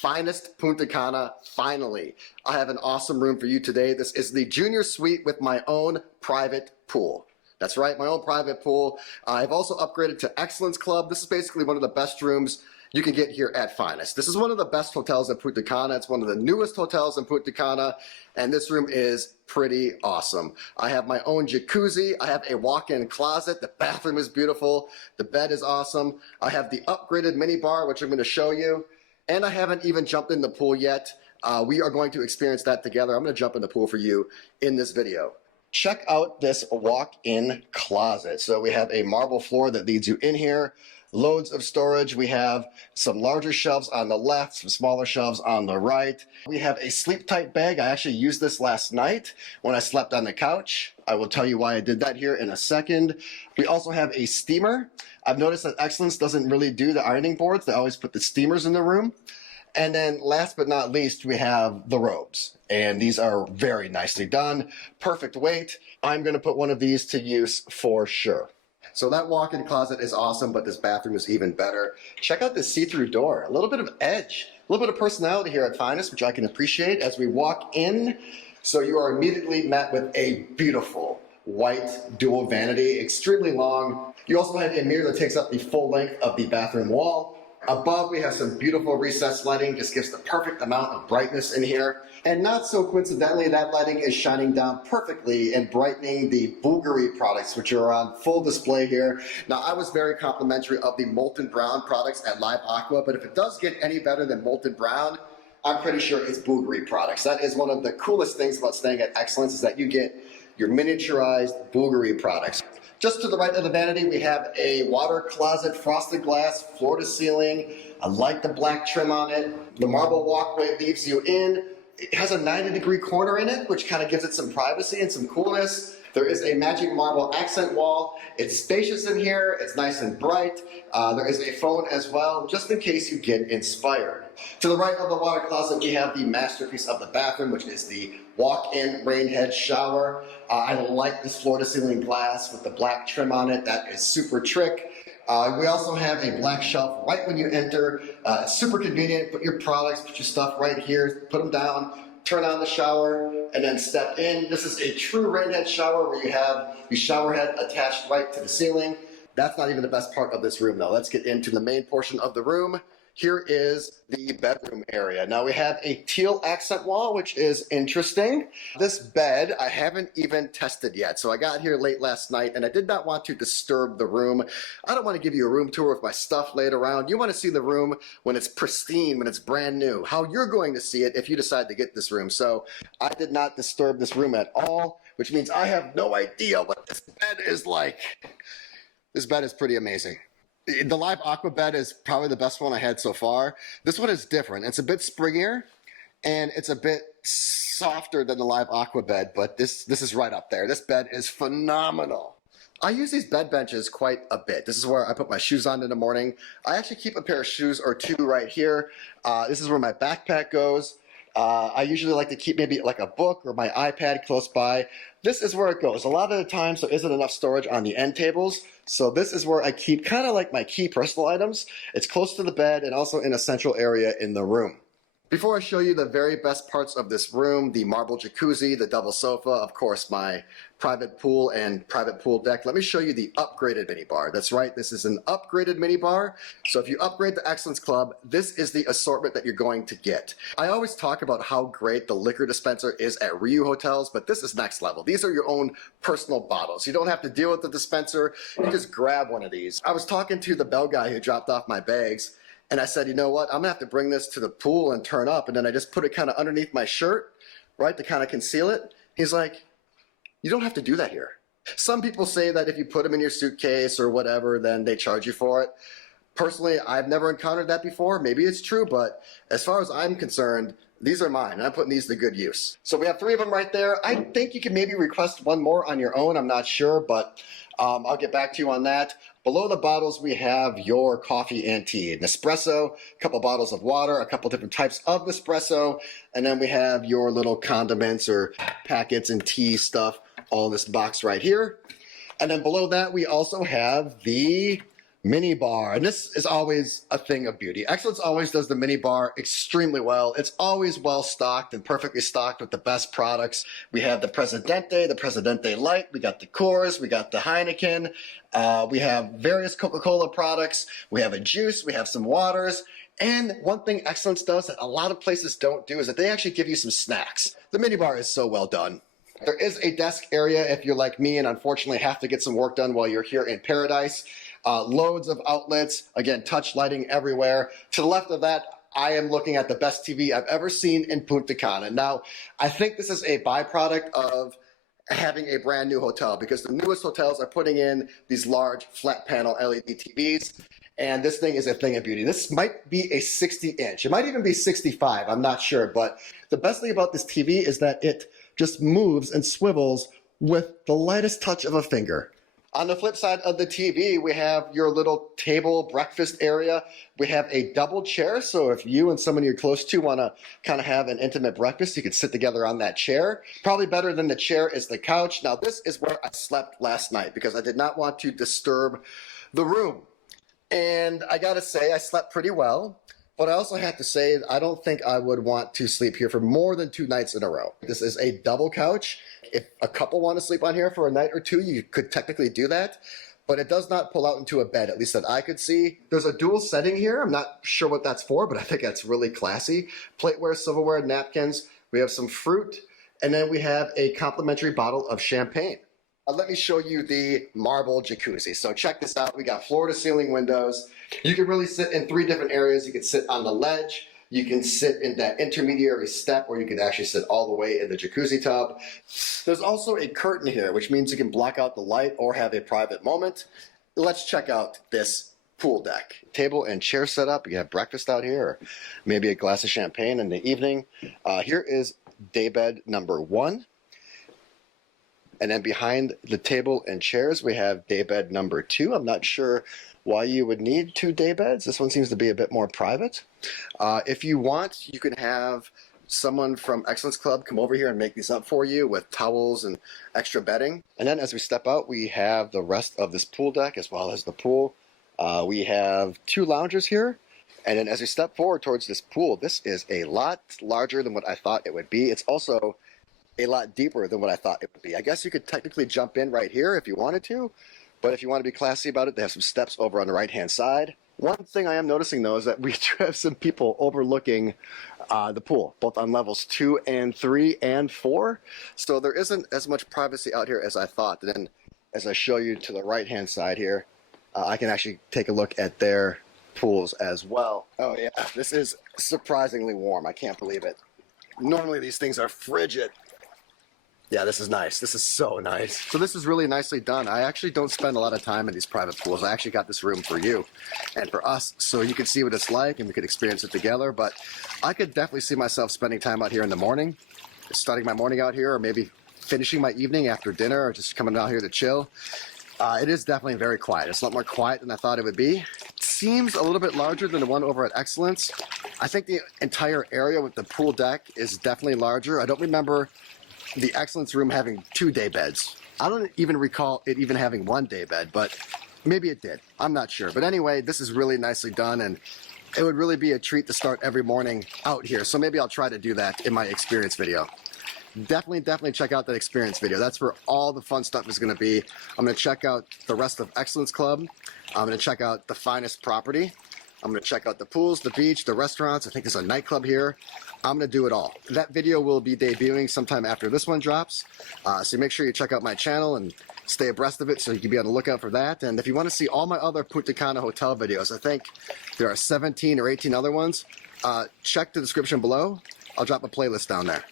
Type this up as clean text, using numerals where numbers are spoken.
Finest Punta Cana, finally. I have an awesome room for you today. This is the junior suite with my own private pool. That's right, my own private pool. I've also upgraded to Excellence Club. This is basically one of the best rooms you can get here at Finest. This is one of the best hotels in Punta Cana. It's one of the newest hotels in Punta Cana, and this room is pretty awesome. I have my own jacuzzi. I have a walk-in closet. The bathroom is beautiful. The bed is awesome. I have the upgraded mini bar, which I'm going to show you. And I haven't even jumped in the pool yet. We are going to experience that together. I'm going to jump in the pool for you in this video. Check out this walk-in closet. So we have a marble floor that leads you in here. Loads of storage. We have some larger shelves on the left, some smaller shelves on the right. We have a sleep-tight bag. I actually used this last night when I slept on the couch. I will tell you why I did that here in a second. We also have a steamer. I've noticed that Excellence doesn't really do the ironing boards. They always put the steamers in the room. And then last but not least, we have the robes. And these are very nicely done. Perfect weight. I'm going to put one of these to use for sure. So that walk-in closet is awesome, but this bathroom is even better. Check out this see-through door. A little bit of edge, a little bit of personality here at Finest, which I can appreciate as we walk in. So you are immediately met with a beautiful white dual vanity, extremely long. You also have a mirror that takes up the full length of the bathroom wall. Above, we have some beautiful recessed lighting, just gives the perfect amount of brightness in here. And not so coincidentally, that lighting is shining down perfectly and brightening the Bvgalri products, which are on full display here. Now, I was very complimentary of the Molten Brown products at Live Aqua, but if it does get any better than Molten Brown, I'm pretty sure it's Bvgalri products. That is one of the coolest things about staying at Excellence, is that you get your miniaturized Bvgalri products. Just to the right of the vanity, we have a water closet, frosted glass, floor to ceiling. I like the black trim on it. The marble walkway leaves you in. It has a 90-degree corner in it, which kind of gives it some privacy and some coolness. There is a magic marble accent wall. It's spacious in here. It's nice and bright. There is a phone as well, just in case you get inspired. To the right of the water closet, we have the masterpiece of the bathroom, which is the walk-in rain head shower. I like this floor-to-ceiling glass with the black trim on it. That is super trick. We also have a black shelf right when you enter. Super convenient. Put your products, put your stuff right here, put them down, turn on the shower, and then step in. This is a true rain head shower where you have the shower head attached right to the ceiling. That's not even the best part of this room though. Let's get into the main portion of the room. Here is the bedroom area. Now we have a teal accent wall, which is interesting. This bed, I haven't even tested yet. So I got here late last night and I did not want to disturb the room. I don't want to give you a room tour with my stuff laid around. You want to see the room when it's pristine, when it's brand new, how you're going to see it if you decide to get this room. So I did not disturb this room at all, which means I have no idea what this bed is like. This bed is pretty amazing. The Live Aqua bed is probably the best one I had so far. This one is different. It's a bit springier and it's a bit softer than the Live Aqua bed, but this is right up there. This bed is phenomenal. I use these bed benches quite a bit. This is where I put my shoes on in the morning. I actually keep a pair of shoes or two right here. This is where my backpack goes. I usually like to keep maybe like a book or my iPad close by. This is where it goes. A lot of the times there isn't enough storage on the end tables, so this is where I keep kind of like my key personal items. It's close to the bed and also in a central area in the room. Before I show you the very best parts of this room, the marble jacuzzi, the double sofa, of course my private pool and private pool deck, let me show you the upgraded minibar. That's right, this is an upgraded minibar. So if you upgrade the Excellence Club, this is the assortment that you're going to get. I always talk about how great the liquor dispenser is at Riu hotels, but this is next level. These are your own personal bottles. You don't have to deal with the dispenser. You just grab one of these. I was talking to the bell guy who dropped off my bags, and I said, you know what, I'm gonna have to bring this to the pool and turn up, and then I just put it kind of underneath my shirt, right, to kind of conceal it. He's like, you don't have to do that here. Some people say that if you put them in your suitcase or whatever, then they charge you for it. Personally, I've never encountered that before. Maybe it's true, but as far as I'm concerned, these are mine, and I'm putting these to good use. So we have 3 of them right there. I think you can maybe request one more on your own. I'm not sure, but I'll get back to you on that. Below the bottles, we have your coffee and tea. Nespresso, a couple bottles of water, a couple different types of Nespresso, and then we have your little condiments or packets and tea stuff all in this box right here. And then below that, we also have the mini bar, and this is always a thing of beauty. Excellence always does the mini bar extremely well. It's always well stocked and perfectly stocked with the best products. We have the Presidente Light, we got the Coors, we got the Heineken, we have various Coca-Cola products, we have a juice, we have some waters, and one thing Excellence does that a lot of places don't do is that they actually give you some snacks. The mini bar is so well done. There is a desk area if you're like me and unfortunately have to get some work done while you're here in paradise. Loads of outlets, again, touch lighting everywhere. To the left of that, I am looking at the best TV I've ever seen in Punta Cana. Now, I think this is a byproduct of having a brand new hotel because the newest hotels are putting in these large flat panel LED TVs. And this thing is a thing of beauty. This might be a 60-inch. It might even be 65, I'm not sure. But the best thing about this TV is that it just moves and swivels with the lightest touch of a finger. On the flip side of the TV, we have your little table breakfast area. We have a double chair, so if you and someone you're close to want to kind of have an intimate breakfast, you can sit together on that chair. Probably better than the chair is the couch. Now, this is where I slept last night because I did not want to disturb the room. And I gotta say, I slept pretty well. But I also have to say, I don't think I would want to sleep here for more than 2 nights in a row. This is a double couch. If a couple want to sleep on here for a night or two, you could technically do that. But it does not pull out into a bed, at least that I could see. There's a dual setting here. I'm not sure what that's for, but I think that's really classy. Plateware, silverware, napkins. We have some fruit. And then we have a complimentary bottle of champagne. Let me show you the marble jacuzzi. So check this out. We got floor-to-ceiling windows. You can really sit in 3 different areas. You can sit on the ledge. You can sit in that intermediary step, or you can actually sit all the way in the jacuzzi tub. There's also a curtain here, which means you can block out the light or have a private moment. Let's check out this pool deck. Table and chair set up. You have breakfast out here, or maybe a glass of champagne in the evening. Here is daybed number 1. And then behind the table and chairs, we have daybed number 2. I'm not sure why you would need 2 daybeds. This one seems to be a bit more private. If you want, you can have someone from Excellence Club come over here and make these up for you with towels and extra bedding. And then as we step out, we have the rest of this pool deck as well as the pool. We have 2 loungers here. And then as we step forward towards this pool, this is a lot larger than what I thought it would be. It's also a lot deeper than what I thought it would be. I guess you could technically jump in right here if you wanted to, but if you want to be classy about it, they have some steps over on the right-hand side. One thing I am noticing, though, is that we do have some people overlooking the pool, both on levels 2 and 3 and 4. So there isn't as much privacy out here as I thought. And then as I show you to the right-hand side here, I can actually take a look at their pools as well. Oh, yeah, this is surprisingly warm. I can't believe it. Normally, these things are frigid. Yeah, this is nice. This is so nice. So this is really nicely done. I actually don't spend a lot of time in these private pools. I actually got this room for you and for us so you can see what it's like and we could experience it together. But I could definitely see myself spending time out here in the morning, starting my morning out here, or maybe finishing my evening after dinner, or just coming out here to chill. It is definitely very quiet. It's a lot more quiet than I thought it would be. It seems a little bit larger than the one over at Excellence. I think the entire area with the pool deck is definitely larger. I don't remember the Excellence room having 2 day beds. I don't even recall it even having 1 day bed, but maybe it did. I'm not sure. But anyway, this is really nicely done, and it would really be a treat to start every morning out here. So maybe I'll try to do that in my experience video. Definitely check out that experience video. That's where all the fun stuff is going to be. I'm going to check out the rest of Excellence Club. I'm going to check out the Finest property. I'm going to check out the pools, the beach, the restaurants. I think there's a nightclub here. I'm going to do it all. That video will be debuting sometime after this one drops. So make sure you check out my channel and stay abreast of it so you can be on the lookout for that. And if you want to see all my other Punta Cana hotel videos, I think there are 17 or 18 other ones, check the description below. I'll drop a playlist down there.